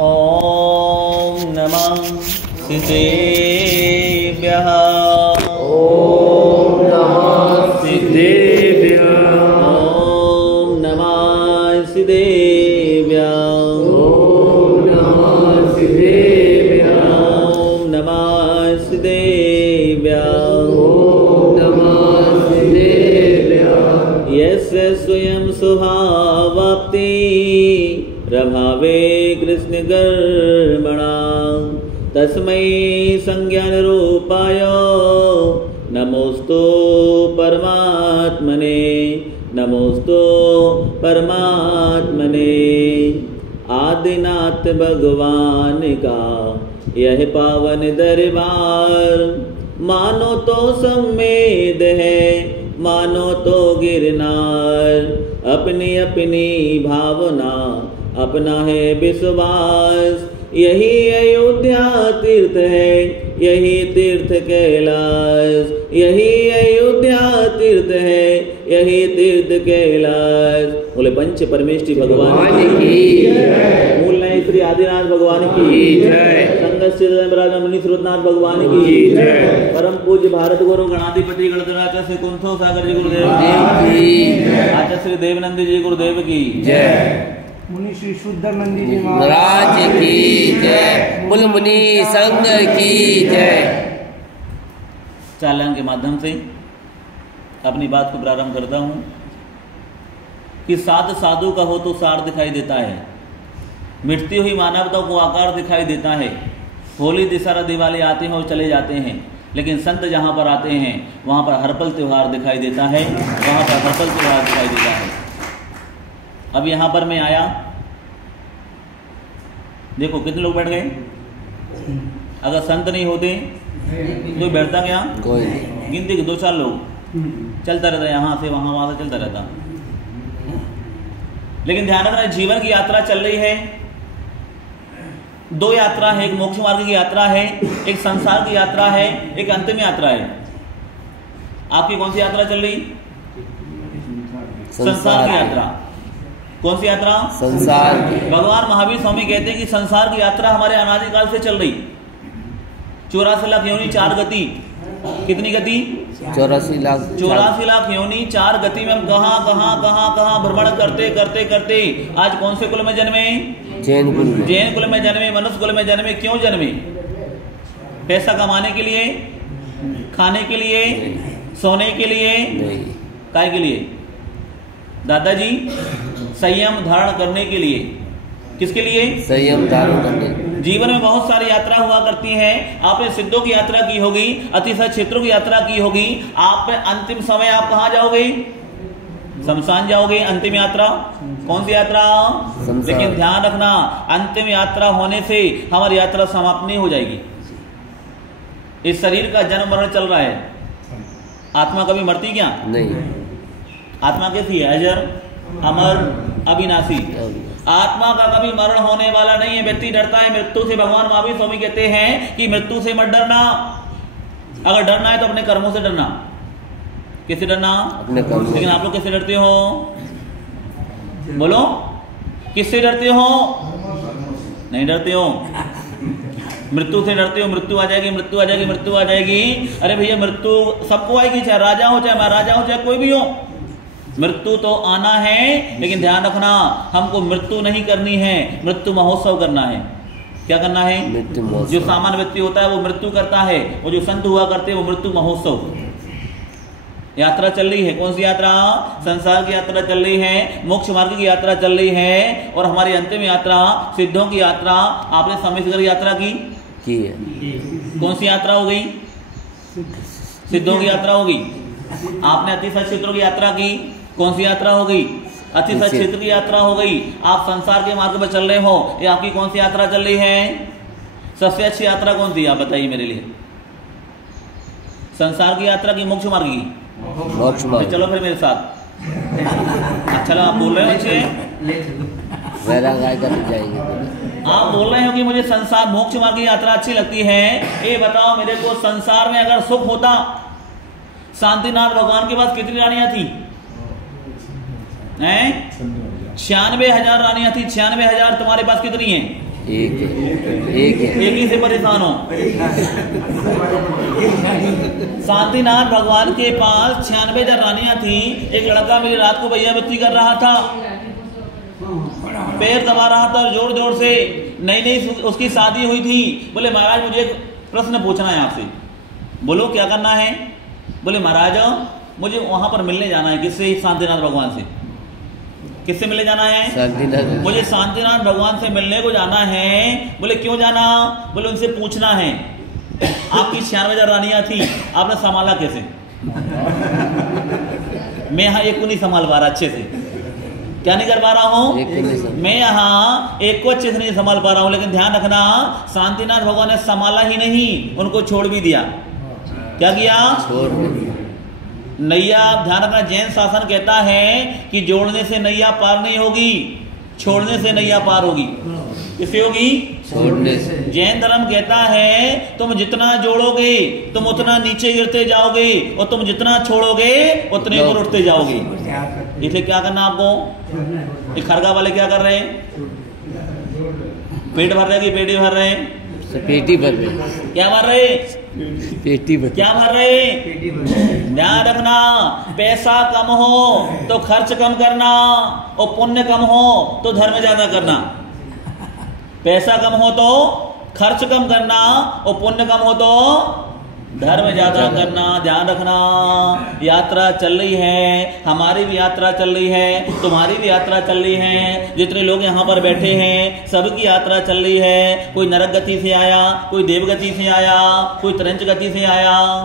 ओम नमः सिद्धेभ्यः। ओम नमः सिद्धेभ्यः। ओम नमः सिद्धेभ्यः। ओम नमः सिद्धेभ्यः। ओम नमः सिद्धेभ्यः। ओम नमः सिद्धेभ्यः। यस्य स्वयं स्वभावाप्ति प्रभावे कृष्ण कर्मणा तस्मै संज्ञानरूपाय नमोस्तु परमात्मने। नमोस्तु परमात्मने। आदिनाथ भगवान का यह पावन दरबार मानो तो सम्मेद है, मानो तो गिरनार। अपनी अपनी भावना अपना है विश्वास। यही अयोध्या तीर्थ है, यही तीर्थ कैलाश। यही अयोध्या तीर्थ है, यही तीर्थ कैलाश। बोले पंच परमेष्टि भगवान की जय। मूल नय श्री आदिनाथ भगवान की जय। संगस्य मुनि स्रोतनाथ भगवान की जय। परम पूज्य भारत गुरु गणाधिपति गणराज श्री कुंथो सागर जी गुरुदेव की जय। आचार्य श्री देवनंद जी गुरुदेव की जय। मुनि श्री शुद्धानंद जी महाराज की जय। मूल मुनि संघ की जय। चालन के माध्यम से अपनी बात को प्रारंभ करता हूँ कि साध साधु का हो तो सार दिखाई देता है, मिटती हुई मानवता को आकार दिखाई देता है। होली दशहरा दिवाली आते हैं और चले जाते हैं, लेकिन संत जहाँ पर आते हैं वहाँ पर हर पल त्योहार दिखाई देता है, वहाँ पर हर पल त्योहार दिखाई देता है। अब यहाँ पर मैं आया, देखो कितने लोग बैठ गए। अगर संत नहीं होते कोई बैठता क्या? कोई नहीं। गिनती के 2-4 लोग, चलता रहता यहाँ से वहाँ से चलता रहता। लेकिन ध्यान रखना, जीवन की यात्रा चल रही है। 2 यात्रा है, एक मोक्ष मार्ग की यात्रा है, एक संसार की यात्रा है, एक अंतिम यात्रा है। आपकी कौन सी यात्रा चल रही? संसार की यात्रा। कौन सी यात्रा? संसार। भगवान महावीर स्वामी कहते हैं कि संसार की यात्रा हमारे अनादिकाल से चल रही। 84 लाख योनि 4 गति। कितनी गति? 84 लाख। 84 लाख योनि 4 गति में हम कहाँ भ्रमण करते करते करते आज कौन से कुल में जन्मे? जैन कुल में। जैन कुल में जन्मे, मनुष्य कुल में जन्मे। क्यों जन्मे? पैसा कमाने के लिए, खाने के लिए, सोने के लिए, काय के लिए? दादाजी संयम धारण करने के लिए। किसके लिए? संयम धारण करने। जीवन में बहुत सारी यात्रा हुआ करती है। आपने सिद्धों की यात्रा की होगी, अतिशय क्षेत्रों की यात्रा की होगी। आप अंतिम समय आप कहाँ जाओगे? शमशान जाओगे। अंतिम यात्रा कौन सी यात्रा? लेकिन ध्यान रखना, अंतिम यात्रा होने से हमारी यात्रा समाप्त नहीं हो जाएगी। इस शरीर का जन्म मरण चल रहा है, आत्मा कभी मरती क्या? नहीं। आत्मा कैसी है? अजर, अमर, अविनाशी। आत्मा का कभी मरण होने वाला नहीं है। व्यक्ति डरता है मृत्यु से। भगवान महावीर स्वामी कहते हैं कि मृत्यु से मत डरना। अगर डरना है तो अपने कर्मों से डरना। किससे डरना? अपने कर्मों। लेकिन आप लोग किससे डरते हो? बोलो, किससे डरते हो? नहीं डरते हो। मृत्यु से डरते हो। मृत्यु आ जाएगी, मृत्यु आ जाएगी, मृत्यु आ जाएगी। अरे भैया, मृत्यु सबको आएगी, चाहे राजा हो, चाहे महाराजा हो, चाहे कोई भी हो। मृत्यु तो आना है, लेकिन ध्यान रखना, हमको मृत्यु नहीं करनी है, मृत्यु महोत्सव करना है। क्या करना है? मृत्यु महोत्सव। जो सामान्य व्यक्ति होता है वो मृत्यु करता है, और जो संत हुआ करते हैं वो मृत्यु महोत्सव। यात्रा चल रही है। कौन सी यात्रा? संसार की यात्रा चल रही है, मोक्ष मार्ग की यात्रा चल रही है, और हमारी अंतिम यात्रा सिद्धों की यात्रा। आपने समय यात्रा की है। कौन सी यात्रा हो गई? सिद्धों की यात्रा होगी। आपने अतिशय क्षेत्रों की यात्रा की। कौन सी यात्रा हो गई? अतिशय क्षेत्र की यात्रा हो गई। आप संसार के मार्ग पर चल रहे हो। ये आपकी कौन सी यात्रा चल रही है? सबसे अच्छी यात्रा कौन सी? आप बताइए मेरे लिए। संसार की यात्रा की, मोक्ष मार्ग की? मोक्ष मार्ग। चलो फिर मेरे साथ। अच्छा, आप बोल रहे हो अच्छे, आप बोल रहे हो कि मुझे संसार मोक्ष मार्ग की यात्रा अच्छी लगती है। ये बताओ मेरे को, संसार में अगर सुख होता, शांतिनाथ भगवान के पास कितनी रानियां थी? 96,000 रानियां थी। 96,000। तुम्हारे पास कितनी हैं? एक है, एक है। एक ही से परेशान हो। शांतिनाथ भगवान के पास 96 रानियां थी। एक लड़का मेरी रात को भैया बत्ती कर रहा था, पैर दबा रहा था और जोर जोर से। नई नई उसकी शादी हुई थी। बोले महाराज मुझे एक प्रश्न पूछना है आपसे। बोलो क्या करना है? बोले महाराज मुझे वहां पर मिलने जाना है। किससे? शांतिनाथ भगवान से। किससे मिलने जाना है? शांतिनाथ। मुझे शांतिनाथ भगवान से मिलने को जाना है। बोले क्यों जाना? बोले उनसे पूछना है आपकी 96 रानियां थी, आपने संभाला कैसे? मैं यहाँ एक को नहीं संभाल पा रहा अच्छे से। क्या नहीं कर पा रहा हूँ? मैं यहाँ एक को अच्छे से नहीं संभाल पा रहा हूँ। लेकिन ध्यान रखना, शांतिनाथ भगवान ने संभाला ही नहीं, उनको छोड़ भी दिया। क्या किया? छोड़ दिया नैया। ध्यान रखना, जैन शासन कहता है कि जोड़ने से नैया पार नहीं होगी, छोड़ने से नैया पार होगी। किससे होगी? छोड़ने से। जैन धर्म कहता है तुम जितना जोड़ोगे तुम उतना नीचे गिरते जाओगे, और तुम जितना छोड़ोगे उतने ऊपर उठते जाओगे। इसलिए क्या करना आपको? ये खरगा वाले क्या कर रहे हैं? पेट भर रहे कि पेटी भर रहे हैं? पेटी भर रहे। क्या भर रहे? पेटी भर। क्या भर रहे? ध्यान रखना, पैसा कम हो तो खर्च कम करना, और पुण्य कम हो तो धर्म ज्यादा करना। पैसा कम हो तो खर्च कम करना, और पुण्य कम हो तो धर्म ज्यादा करना। ध्यान रखना, यात्रा चल रही है, हमारी भी यात्रा चल रही है, तुम्हारी भी यात्रा चल रही है। जितने लोग यहाँ पर बैठे हैं सबकी यात्रा चल रही है। कोई नरक गति से आया, कोई देव गति से आया, कोई त्रंच गति से आया।